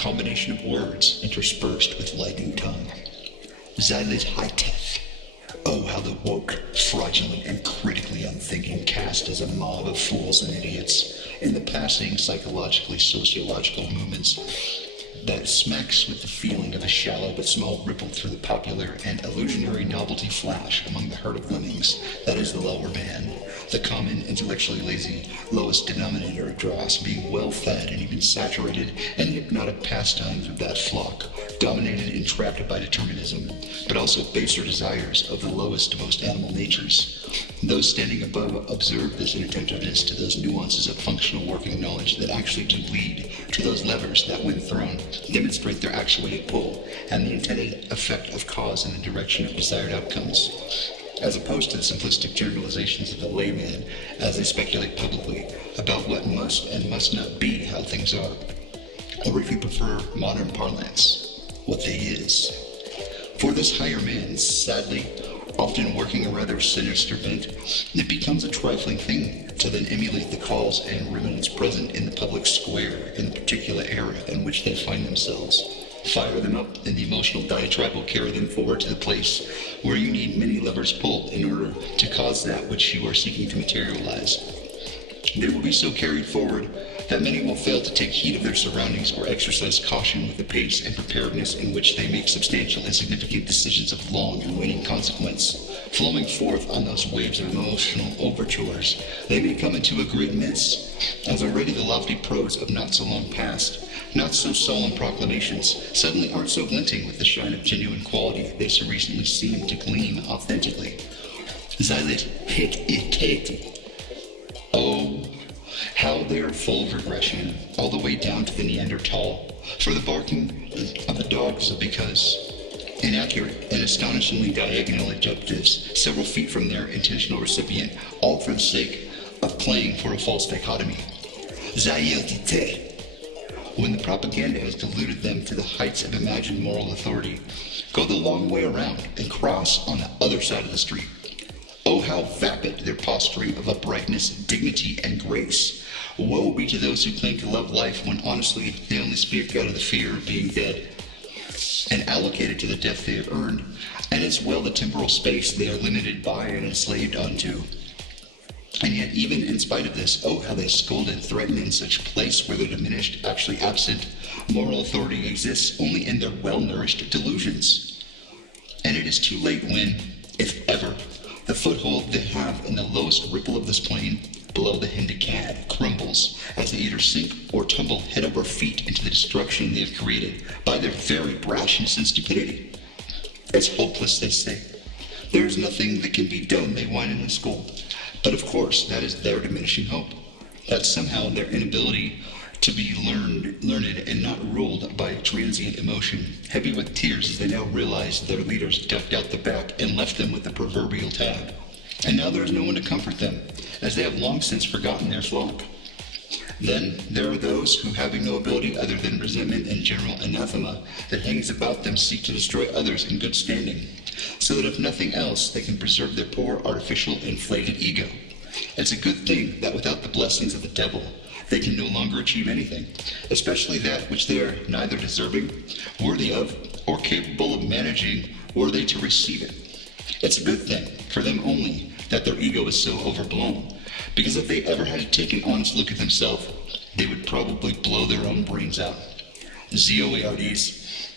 combination of words interspersed with lightning tongue. Zith high-tech. Oh, how the woke, fraudulent, and critically unthinking cast as a mob of fools and idiots in the passing psychologically sociological movements that smacks with the feeling of a shallow but small ripple through the popular and illusionary novelty flash among the herd of lemmings that is the lower man, the common, intellectually lazy, lowest denominator of dross being well-fed and even saturated in the hypnotic pastimes of that flock, dominated and trapped by determinism, but also baser desires of the lowest, most animal natures. Those standing above observe this inattentiveness to those nuances of functional working knowledge that actually do lead to those levers that, when thrown, demonstrate their actuated pull and the intended effect of cause in the direction of desired outcomes, as opposed to the simplistic generalizations of the layman as they speculate publicly about what must and must not be how things are, or if you prefer modern parlance, what they is. For this higher man, sadly, often working a rather sinister bent, it becomes a trifling thing to then emulate the calls and remnants present in the public square in the particular era in which they find themselves. Fire them up, and the emotional diatribe will carry them forward to the place where you need many levers pulled in order to cause that which you are seeking to materialize. They will be so carried forward that many will fail to take heed of their surroundings or exercise caution with the pace and preparedness in which they make substantial and significant decisions of long and waning consequence. Flowing forth on those waves of emotional overtures, they may come into a great miss, as already the lofty prose of not so long past, not so solemn proclamations, suddenly aren't so glinting with the shine of genuine quality they so recently seemed to gleam authentically. Zith hit it. Oh, how they are full of regression, all the way down to the Neanderthal, for the barking of the dogs of because. Inaccurate and astonishingly diagonal adjectives several feet from their intentional recipient, all for the sake of playing for a false dichotomy. Zayotite. When the propaganda has deluded them to the heights of imagined moral authority, go the long way around and cross on the other side of the street. Oh, how vapid their posturing of uprightness, dignity, and grace. Woe be to those who claim to love life when honestly they only speak out of the fear of being dead and allocated to the death they have earned, and as well the temporal space they are limited by and enslaved unto. And yet, even in spite of this, oh, how they scold and threaten in such place where the diminished, actually absent, moral authority exists only in their well-nourished delusions. And it is too late when, if ever, the foothold they have in the lowest ripple of this plain, below the Hindicad, crumbles as they either sink or tumble head over feet into the destruction they have created by their very brashness and stupidity. It's hopeless, they say. There is nothing that can be done, they whine in the school. But of course, that is their diminishing hope, that somehow their inability to be learned and not ruled by transient emotion, heavy with tears as they now realize their leaders ducked out the back and left them with the proverbial tab. And now there is no one to comfort them, as they have long since forgotten their flock. Then there are those who, having no ability other than resentment and general anathema that hangs about them, seek to destroy others in good standing, so that if nothing else, they can preserve their poor, artificial, inflated ego. It's a good thing that without the blessings of the devil, they can no longer achieve anything, especially that which they are neither deserving, worthy of, or capable of managing were they to receive it. It's a good thing for them only that their ego is so overblown, because if they ever had to take an honest look at themselves, they would probably blow their own brains out. Zioardes,